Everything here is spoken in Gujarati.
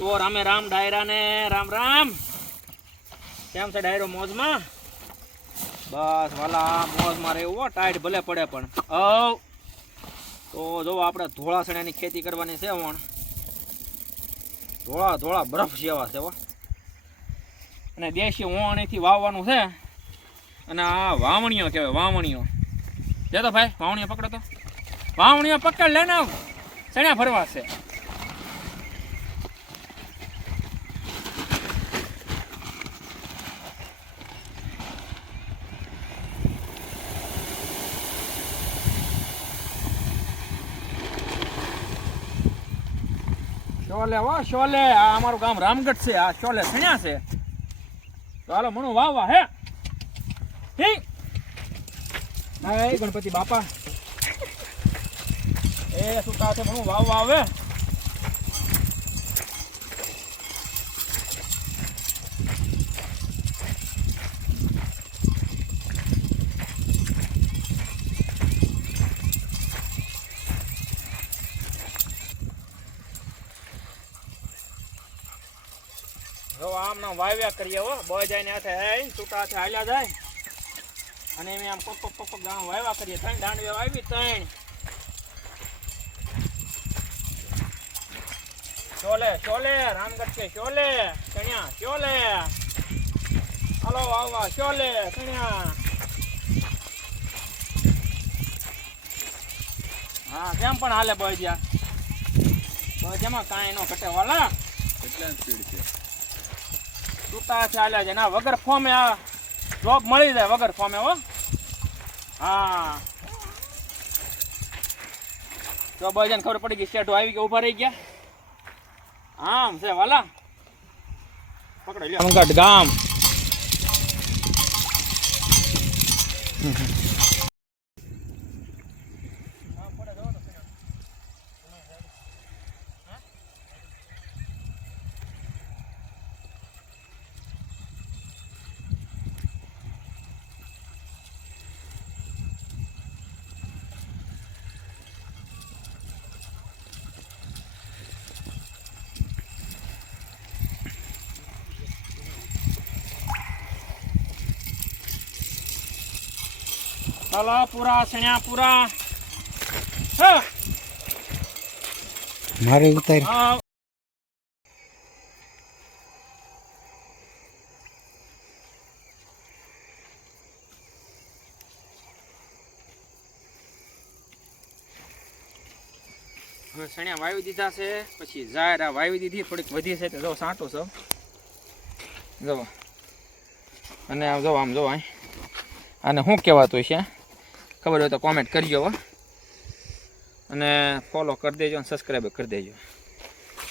તો રામે રામ ડાયરા ને રામ રામ. કેમ છે ડાયરો? મોજમાં? બસ વાલા મોજમાં રહેવું, ટાઈટ ભલે પડે પણ. તો જો આપણે ધોળા સણ્યાની ખેતી કરવાની છે. વણ ધોળા ધોળા બરફ જેવા છે અને દેશી વણથી વાવવાનું છે. અને આ વાવણીઓ કહેવાય, વાવણીઓ. જતો ભાઈ વાવણીઓ પકડો તો. વાવણીઓ પકડ લે ને, સણ્યા ભરવા છે. શોલે હો શોલે, આ અમારું ગામ રામગઢ છે. આ શોલે સણ્યા છે. તો હાલો મણું વાવવા હે. હા ગણપતિ બાપા એ સુતા છે. મણું વાવવા આવે. જો આમ નામ વાવ્યા કરીએ હો. બોય જાય ને હાથે છૂટા હાથે હાલ્યા જાય અને એમ આમ પક પક પક ગામ વાવ્યા કરીએ. 3 દાંડવે વાવી 3. ચોલે ચોલે રામગઢ કે ચોલે ચણ્યા ચોલે. હાલો વાવવા ચોલે ચણ્યા. હા કેમ પણ હાલે બોય જ્યાં બોય જેમાં કાંઈ નો ઘટે વાલા. કેટલા સ્પીડ છે. છૂટા છે હાલ્યા છે. ના વગર ફોમે આ જોબ મળી જાય વગર ફોમે હો. હા તો બધાને ખબર પડી ગઈ. શેઠો આવી ગયા, ઉભા રહી ગયા. આમ છે વાલા. પકડો લ્યો. રામગઢ ગામ. ચાલો પૂરા સણ્યા પૂરા. મારે ઉતાર. હવે સણ્યા વાવી દીધા છે. પછી જાહેર વાવી દીધી, થોડીક વધી છે. તો જો સાંટો છો જો. અને આમ જો, આમ જો. આને શું કહેવાતું છે ખબર હોય તો કોમેન્ટ કરજો અને ફોલો કરી દેજો અને સબસ્ક્રાઈબ કરી દેજો.